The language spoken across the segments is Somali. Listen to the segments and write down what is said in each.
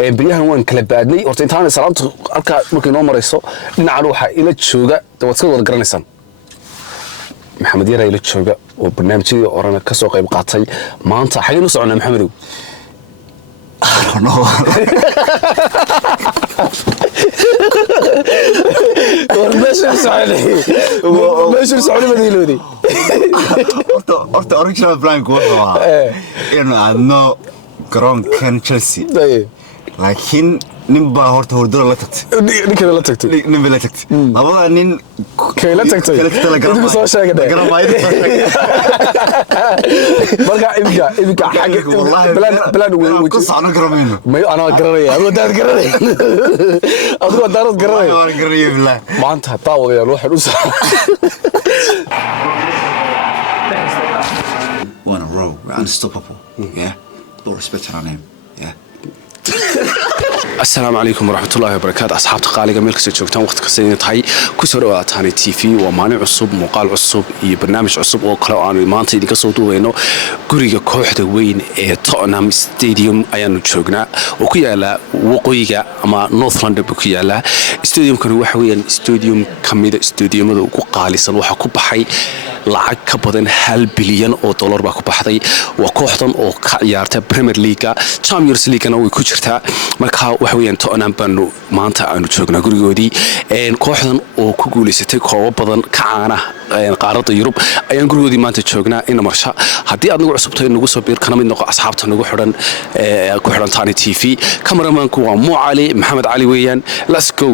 بريها وان كلا بعدني ورتين سلامت ألقى ممكن نوم رئيسه نعروها إلى تشوجا توصل والجرنسان محمد يرى إلى تشوجا وبرنامج ورانا كسوق يبقى ما أنت حين نصعنا محمد ماشي سعودي ماشي سعودي مدينودي أرت أوريجينال بلانك والله إنه عندنا كرون كان تشيلسي لكن نبى هردور لا تكت نكذا لا تكت نبى لا تكت أبغى نين كي لا تكت إذا بس وش هذا برجع إبقى حاجة بلان قصة أنا قرمينه ما أنا قرري أنا دار قرري أنا دار قرري أنا قرري بالله ما أنت هتطاول يا روح روس One row unstoppable yeah no respect her name yeah السلام عليكم ورحمة الله وبركاته أصحاب تقاليق ملك سجوكتان وقت قصيدة هاي كسر تاني تي في ومانع عصب مقال عصب برنامج عصب وكلاو عن المانتي دي كصوتو وينو قرية كوحدة وين توتنهام ستاديوم أيانو تشوقنا وكيا لا وقوية أما نورث لندن بكيا لا ستاديوم كانوا وحويا ستاديوم كمية ستاديوم ذو قالي صلوحة كوبحي lacag ka badan $1 bilyan oo dollar baa ku baxday waa kooxdan oo ka ciyaarta Premier League Champions League-na way ku jirtaa marka waxa weeyaan Tottenham baanu maanta aanu joognaa gurigoodii kooxdan oo ku guuleysatay koobo badan ka caana qaaradda Yurub ayaan gurigoodii maanta joognaa in marsha hadii aad nagu cusubtay nagu soo biir kana mid noqo asxaabta nagu xidhan Tani TV cameraman-ku waa Mo Ali Maxamed Ali weeyaan let's go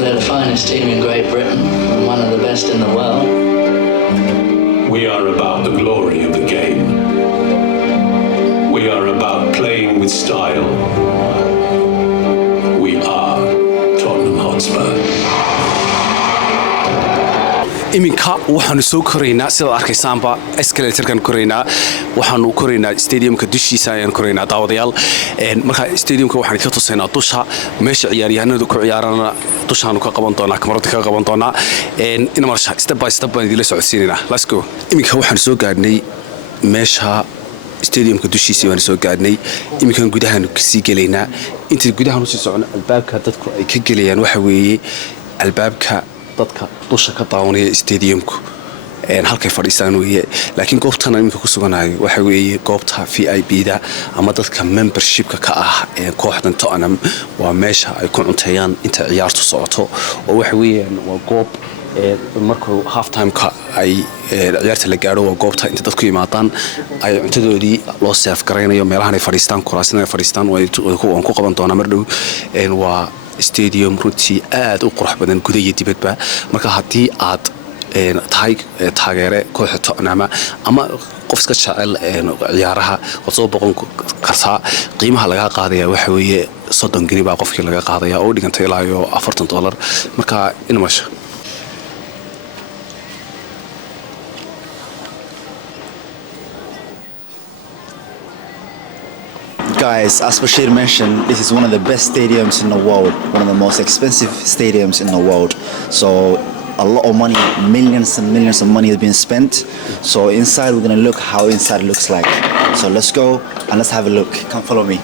They're the finest team in Great Britain and one of the best in the world. We are about the glory of the game. We are about playing with style. We are Tottenham Hotspur. iminka waxaanu soo koreynaa sida arkaysaanba escalator-kan koreynaa waxaanu koreynaa stadiumka dushiisa ayaan koreynaa daawadayaal marka stadiumka waxaan ka tusaynaa dusha meesha ciyaaryahanadu ku ciyaarana dushaanu ka qaban doonaa kamarada ka qaban doonaa in marsha step by step baan idila socodsiinayna let's go iminka waxaan soo gaadhnay meesha stadiumka dushiisa waan soo gaadhnay iminkan gudahaan ka sii galeynaa inta gudahaan u sii socon albaabka dadku ay ka galayaan waxa weeye albaabka dadka dusha ka daawanaya stadiumku halkay fadhiistaan weeye laakiin goobtan iminka ku suganayo waxa weeye goobta VIP-da ama dadka membership-ka ka ah kooxdan Tottenham waa meesha ay ku cunteeyaan inta ciyaartu socoto oo waxa weeyaan waa goob markuu half time-ka ay ciyaarta la gaaro waa goobta inta dadku yimaadaan ay cuntadoodii loo serve gareynayo meelahan ay fadhiistaan kuraasina ay fadhiistaan waan ku qaban doonaa mar dhow waa stadium runtii aad u qurux badan gudaha iyo dibadba marka hadii aad tahay taageere kooxda Tottenham ama qof iska jecel ciyaaraha soo boqon kartaa qiimaha laga qaadaya waxa weeye 30 gini baa qofkii laga qaadaya oo dhigantay ilaa $40 marka in masha Guys, as Bashir mentioned, this is one of the best stadiums in the world, one of the most expensive stadiums in the world. So a lot of money, millions and millions of money has been spent. So inside we're gonna look how inside looks like. So let's go and let's have a look. Come follow me.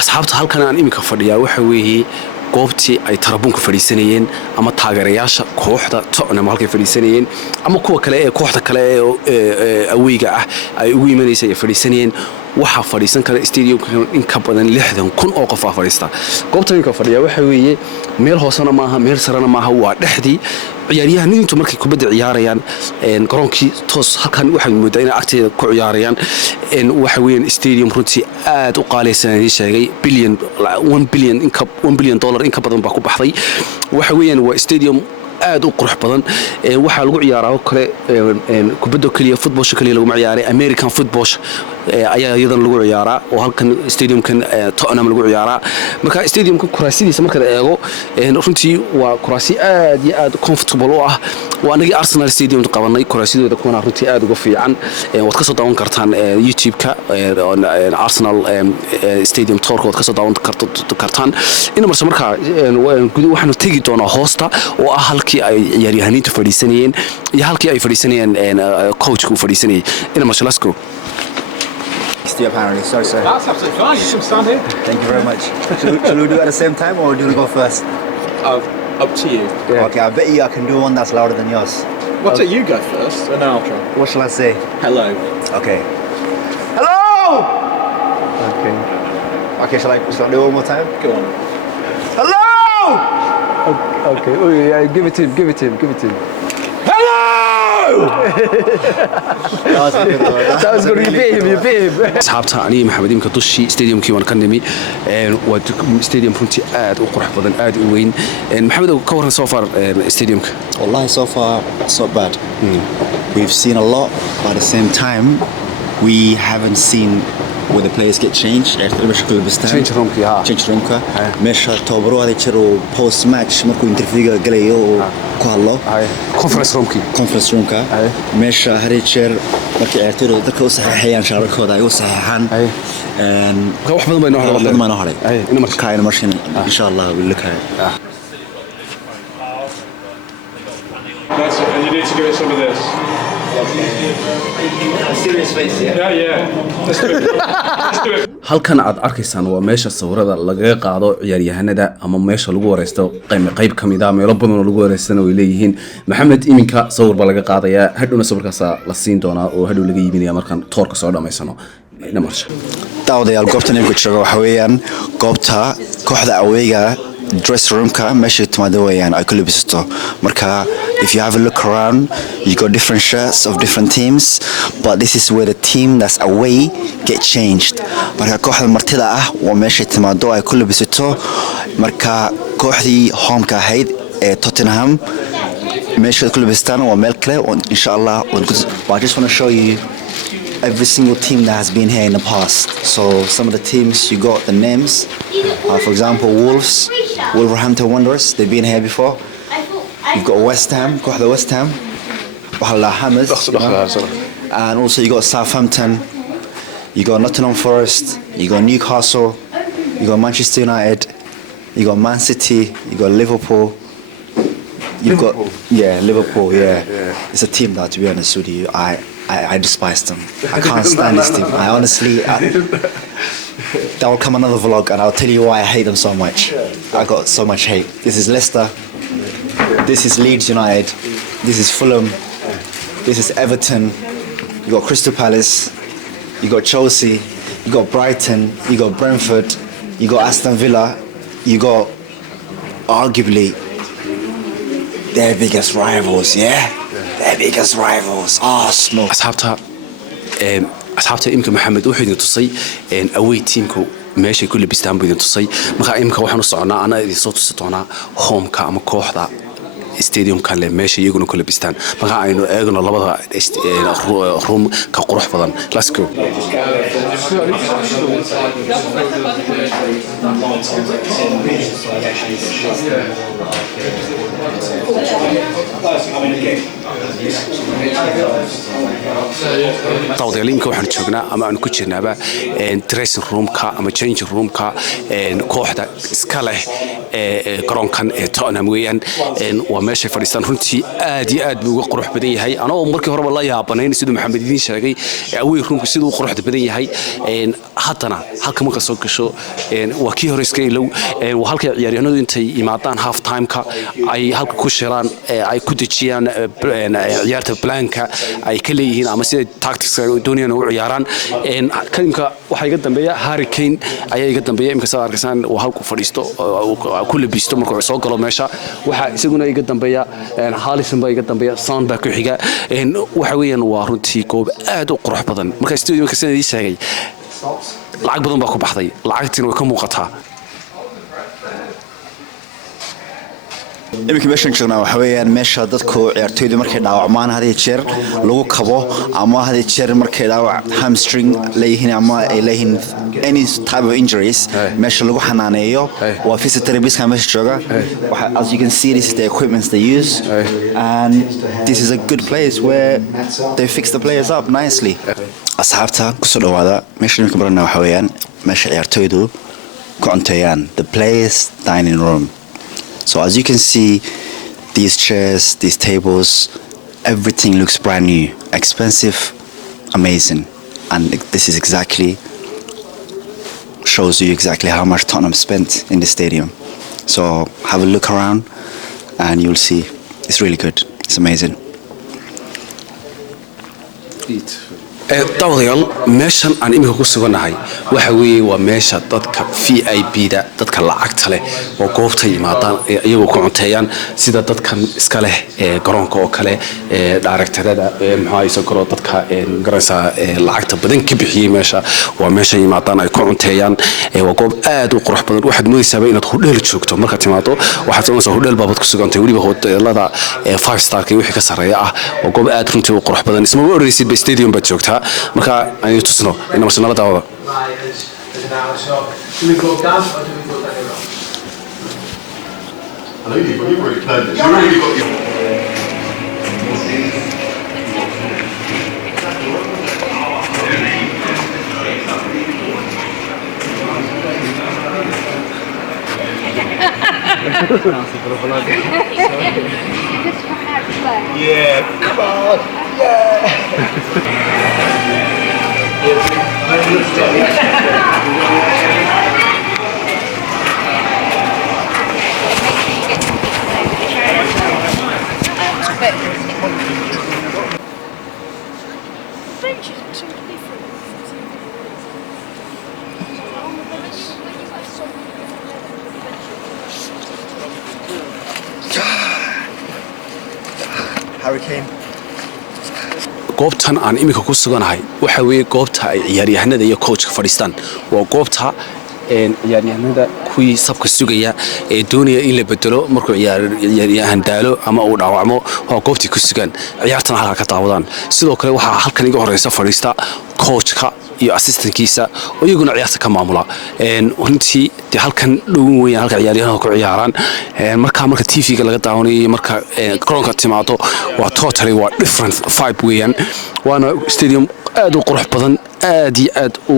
asxaabta halkan aan iminka fadhiyaa waxa weeye goobtii ay tarabuunka fadhiisanayeen ama taageerayaasha kooxda Tottenham halkay fadhiisanayeen ama kuwa kale ee kooxda kale ee aweyga ah ay ugu imanayeen fadhiisanayeen waxa fadhiisan kara stadiumka in ka badan 60,000 oo qof fadhiista goobtan ka fadhiya waxa weeye meel hoosana maaha meel sarana maaha waa dhexdii ciyaaryahanadu markay kubadda ciyaarayaan garoonkii toos halkan waxay moodaa in agteeda ku ciyaarayaan waxa weeyaan stadium runtii aad u qaaleysan sheegay $1 billion in ka badan baa ku baxday waxa weeyaan waa stadium aad u qurux badan waxa lagu ciyaaraa kale kubadda kaliya football kaliya lagu ciyaaray American football ayaa iyadan lagu ciyaaraa oo halkan stadiumkan Tottenham lagu ciyaaraa marka stadiumka kuraasidiisa marka la eego runtii waa kuraasi aad iyo aad comfortable oo ah waa anagii Arsenal stadium qabanay kuraasidooda kuna runtii aad uga fiican waad ka soo daawan kartaan YouTube-ka Arsenal stadium tour waad ka soo daawan kartaan in marka gudu waxaanu tagi doonaa hoosta oo ah halkii ay ciyaaryahanada fadhiisanayeen iyo halkii ay fadhiisanayeen coach-ku fadhiisanayay in marka let's go. Steve, apparently. Sorry, sir. That's absolutely fine. You can stand here. Thank you very much. Should we do it at the same time or do you want to go first? Up to you. Yeah. Okay, I bet you I can do one that's louder than yours. What do you go first, and then I'll try. What shall I say? Hello. Okay. Hello! Okay. Okay, shall I do it one more time? Go on. Hello! Okay. Oh, yeah, give it to him. Hello! That was a good one. That was good. You beat him. asxaabta aniga maxamed imka dushi stadiumkii waan ka nimi waa stadium runtii aad u qurux badan aad u weyn maxamed ka waran soo far stadiumka Wallahi, so far, it's not bad. We've seen a lot, but at the same time, we haven't seen where the players get changed. Change roomka, yeah. Change roomka. Meesha tababaro hada jiro post match markuu interviewga galayo oo ku hadlo. conference roomkii Meesha hada jeer markay ciyaartoydu dadka u saxiixayaan shaararkooda ay u saxiixaan. wax badan bay noo haray. Kaayna marshin insha Allah we'll look at it. That's it, and you need to give it some of this. Serious face, yeah. Yeah. Let's do it. Let's do it. halkan aad arkaysaan waa meesha sawirada lagaga qaado ciyaaryahanada ama meesha lagu wareysto qayb kamida meelo badan oo lagu wareystana way leeyihiin maxamed iminka sawir ba laga qaadayaa hadhowna sawirkaas la siin doonaa oo hadhow laga iibinaya markaan toorka soo dhameysano dhamarsha daawadayaal goobtan ay ku jooga waxa weeyaan goobta kooxda awayga dress roomka meesha timaado weeyaan ay ku labisato marka if you have a look around you got different shirts of different teams but this is where the team that's away get changed marka kooxda martida ah waa meesha timaado ay ku labisato marka kooxdii home-ka ahayd ee Tottenham meesha ku labistaan waa meel kale insha Allah I just want to show you every single team that has been here in the past. So some of the teams you got the names. For example, Wolverhampton Wanderers. They've been here before. You've got West Ham. Got the West Ham. Hammers. And also you got Southampton. You got Nottingham Forest. You got Newcastle. You got Manchester United. You got Man City. You got Liverpool. You've got Liverpool. Yeah. It's a team that, to be honest with you, I despise them. I can't stand this team. I honestly, there will come another vlog and I'll tell you why I hate them so much. I got so much hate. This is Leicester. This is Leeds United. This is Fulham. This is Everton. You got Crystal Palace. You got Chelsea. You got Brighton. You got Brentford. You got Aston Villa. You got arguably their biggest rivals, yeah? Their biggest rivals, Arsenal. asxaabta imka maxamed wuxuu idin tusay away teamku meeshay ku labistaan buu idin tusay marka imka waxaan u soconaa ana idin soo tusi doonaa home-ka ama kooxda stadium-ka le meesha iyaguna ku labistaan marka aynu eegno labada room ka qurux badan let's go tawdeelinka waxaan joognaa ama aan ku jirnaaba dressing roomka ama changing roomka kooxda iska leh garoonkan Tottenham weeyaan waa meesha fadhiistaan runtii aad iyo aad buu uga qurux badan yahay anoo markii horeba la yaabanayn sidoo maxamed idin sheegay away roomku sidoo qurux badan yahay haddana halka marka soo gasho waa kii hore iska ilow waa halka ciyaaryahanadu intay yimaadaan half time-ka ay halka ku shiraan ay ku dejiyaan ciyaarta planka ay ka leeyihiin ama sida tactics doonayaan u ciyaaraan kalimka waxa iga dambeeya Harry Kane ayaa iga dambeeya imka soo arkaysaan waa halku fadhiisto ku labisto markuu soo galo meesha waxa isaguna iga dambeeya Haaland baa iga dambeeya Son baa ku xiga waxa weeyaan waa runtii goob aad u qurux badan marka stadiumka sidii sheegay lacag badan baa ku baxday lacagtina way ka muuqataa iminka meeshan joognaa waxa weeyaan meesha dadku ciyaartooydu markay dhaawacmaan had iyo jeer lagu kabo ama had iyo jeer markay dhaawac hamstring leeyihiin ama ay leeyihiin any type of injuries meesha lagu xanaaneeyo waa physiotherapist meesha jooga as you can see this is the equipment they use and this is a good place where they fix the players up nicely asxaabta kusoo dhawaada meesha iminka barana waxa weeyaan meesha ciyaartooydu ku cunteeyaan the players dining room. So as you can see, these chairs, these tables, everything looks brand new, expensive, amazing. And this is exactly, shows you exactly how much Tottenham spent in the stadium. So have a look around and you'll see, it's really good, it's amazing. daawadayaal meeshan aan imika ku suganahay waxa weeye waa meesha dadka VIP-da dadka lacagta leh oo goobta yimaadaan iyagoo ku cunteeyaan sida dadkan iska leh garoonka oo kale directorada maxaa karo dadka garaysa lacagta badan ka bixiyay meesha waa meesha yimaadaan ay ku cunteeyaan waa goob aad u qurux badan waxaad moodaysaa inaad hodheel joogto marka timaado waxaad samaysaa hodheel baabad ku sugantay waliba hoteelada 5 star-ka wixii ka sareeya ah waa goob aad runtii u qurux badan isma oraysid ba stadium ba joogta marka aynu tusno inama sanala daawada Yeah, come on. Yeah. Hurricane. goobtan aan imika ku suganahay waxa weeye goobta ay ciyaaryahanada iyo coachka fadhiistaan waa goobta ciyaaryahanada kuwii sabka sugaya ee doonaya in la bedelo markuu ciyaaryahan daalo ama uu dhaawacmo waa goobtii ku sugan ciyaartana halka ka daawadaan sidoo kale waxaa halkan iga horeysa fadhiista coachka iyo assistantkiisa oo iyaguna ciyaarta ka maamula runtii de halkan dhow weeyaan halka ciyaaryahanada ku ciyaaraan marka TV-ga laga daawanayo marka garoonka timaado waa totally waa different vibe weeyaan waana stadium aad u qurux badan aad iyo aad u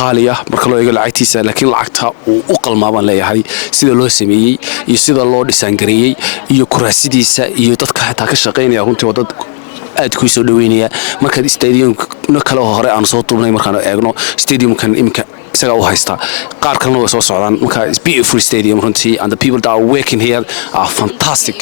qaali ah marka loo eego lacagtiisa laakiin lacagta uu u qalmaaban leeyahay sida loo sameeyay iyo sida loo dhisaan gareeyay iyo kuraasidiisa iyo dadka xitaa ka shaqeynaya runtii wadad aad ku soo dhaweynaya marka stadium-na kale oo hore aan soo duubnay markaan eegno stadium-kan imika isaga u haysta qaar kalena way soo socdaan marka it's beautiful stadium runtii and the people that are working here are fantastic.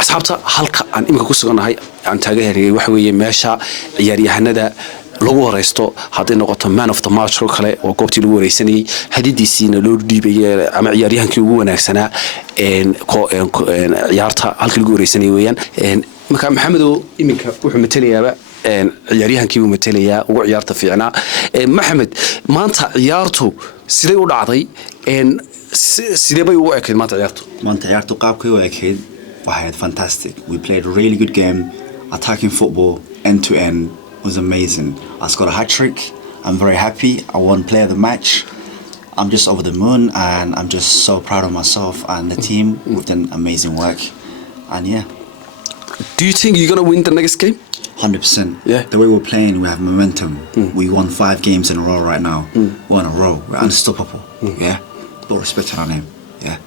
asxaabta halka aan imika ku suganahay aan taageerayay waxa weeye meesha ciyaaryahanada lagu wareysto haday noqoto man of the match oo kale oo goobtii lagu wareysanayay hadidiisiina loo dhiibay ama ciyaaryahankii ugu wanaagsanaa ciyaarta halkii lagu wareysanayay weeyaan marka maxamedow iminka wuxuu matalayaa ciyaaryahankii uu matalayaa ugu ciyaarta fiicnaa maxamed maanta ciyaartu sidee u dhacday sidee bay ugu ekeyd maanta ciyaartu qaabkay u ekeyd waxay fantastic we played a really good game attacking football end to end was amazing. I scored a hat-trick. I'm very happy. I won player of the match. I'm just over the moon and I'm just so proud of myself and the team. We've done amazing work. And yeah. Do you think you're going to win the next game? 100%. Yeah. The way we're playing, we have momentum. We won 5 games in a row right now. 1 in a row. We're unstoppable. Yeah. But respect our name. Yeah.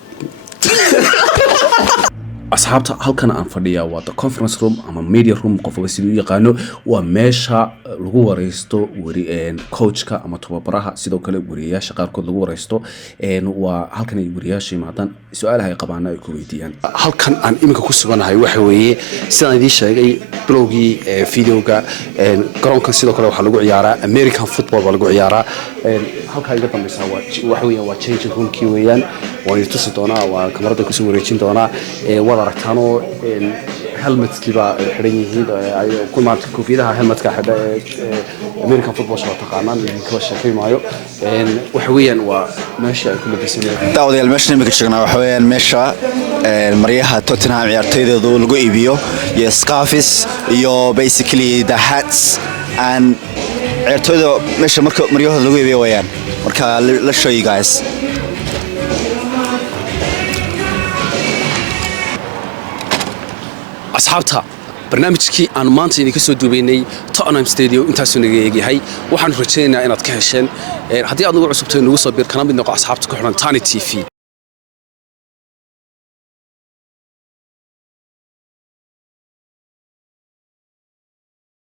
asxaabta halkan aan fadhiyaa waa the conference room ama media room qofba sidoo yaqaano waa meesha lagu wareysto coachka ama tababaraha sidoo kale wariyaasha qaarkood lagu wareysto waa halkan ay wariyaasha yimaadaan su'aalaha ay qabaan ay ku weydiiyaan halkan aan imika ku suganahay waxa weeye sidaan idin sheegay blogii videoga garoonkan sidoo kale waxa lagu ciyaaraa American football baa lagu ciyaaraa halka iga dambaysa waxa weeye waa changing roomkii weeyaan waan tusi doonaa waa kamarada ku soo wareejin doonaa wada aragtaano helmetskii baa xiran yihiin ay ku maanta koofiyadaha helmetka xidha American football shoo taqaanaan idinkaba sheekay maayo waxa weeyaan waa meesha ay ku labisanayeen daawadayaal meesha imika joognaa waxa weeyaan meesha maryaha Tottenham ciyaartoydooda lagu iibiyo iyo scarves iyo basically the hats and ciyaartoyda meesha marka maryahooda lagu iibiyo weeyaan marka let's show you guys. asxaabta barnaamijkii aan maanta idinka soo duubaynay Tottenham Stadium intaas naga eegyahay waxaan rajaynaynaa inaad ka hesheen haddii aad nagu cusubtay nagu soo biir kana mid noqo asxaabta ku xiran Tani TV